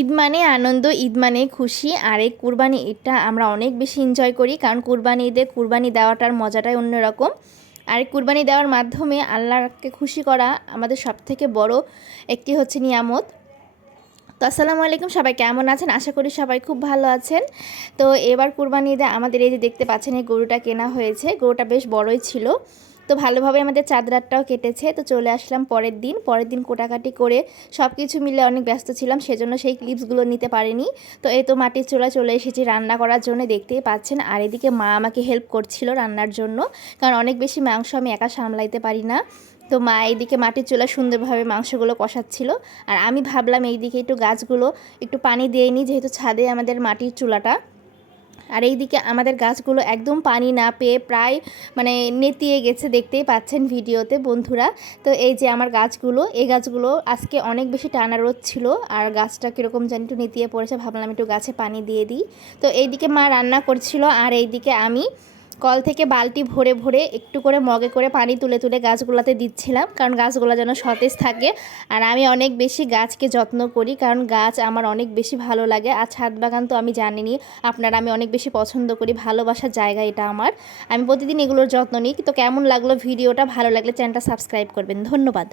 ঈদ মানে আনন্দ, ঈদ মানে খুশি। আর এই কুরবানি ঈদটা আমরা অনেক বেশি এনজয় করি, কারণ কুরবানি ঈদে কুরবানি দেওয়াটার মজাটাই অন্যরকম। আর এই কুরবানি দেওয়ার মাধ্যমে আল্লাহকে খুশি করা আমাদের সবথেকে বড় একটি হচ্ছে নিয়ামত। তো আসসালামু আলাইকুম, সবাই কেমন আছেন? আশা করি সবাই খুব ভালো আছেন। তো এবার কুরবানি ঈদে আমাদের এই যে দেখতে পাচ্ছেন, এই গরুটা কেনা হয়েছে। গরুটা বেশ বড়ই ছিল, তো ভালোভাবে আমাদের চাঁদ রাতটাও কেটেছে। তো চলে আসলাম পরের দিন কোটাকাটি করে সব কিছু মিলে অনেক ব্যস্ত ছিলাম, সেজন্য সেই ক্লিপসগুলো নিতে পারিনি। তো এই তো মাটির চুলায় চলে এসেছি রান্না করার জন্য, দেখতেই পাচ্ছেন। আর এদিকে মা আমাকে হেল্প করছিল রান্নার জন্য, কারণ অনেক বেশি মাংস আমি একা সামলাইতে পারি না। তো মা এইদিকে মাটির চুলা সুন্দরভাবে মাংসগুলো কষাচ্ছিল, আর আমি ভাবলাম এইদিকে একটু গাছগুলো একটু পানি দিয়ে নিই, যেহেতু ছাদে আমাদের মাটির চুলাটা। আর এইদিকে আমাদের গাছগুলো একদম পানি না পেয়ে প্রায় মানে নেতিয়ে গেছে, দেখতেই পাচ্ছেন ভিডিওতে বন্ধুরা। তো এই যে আমার গাছগুলো, এই গাছগুলো আজকে অনেক বেশি টানা রোদ ছিল, আর গাছটা কীরকম জানি একটু নেতিয়ে পড়েছে, ভাবলাম একটু গাছে পানি দিয়ে দিই। তো এইদিকে মা রান্না করছিল, আর এইদিকে আমি কল থেকে বালতি ভরে ভরে একটু করে মগে করে পানি তুলে তুলে গাছগুলোতে দিচ্ছিলাম, কারণ গাছগুলো যেন সতেজ থাকে। আর আমি অনেক বেশি গাছকে যত্ন করি, কারণ গাছ আমার অনেক বেশি ভালো লাগে। আর ছাদ বাগান তো আমি জানিনি আপনারা, আমি অনেক বেশি পছন্দ করি, ভালোবাসার জায়গা এটা আমার। আমি প্রতিদিন এগুলোর যত্ন নিই। তো কেমন লাগলো ভিডিওটা? ভালো লাগলে চ্যানেলটা সাবস্ক্রাইব করবেন। ধন্যবাদ।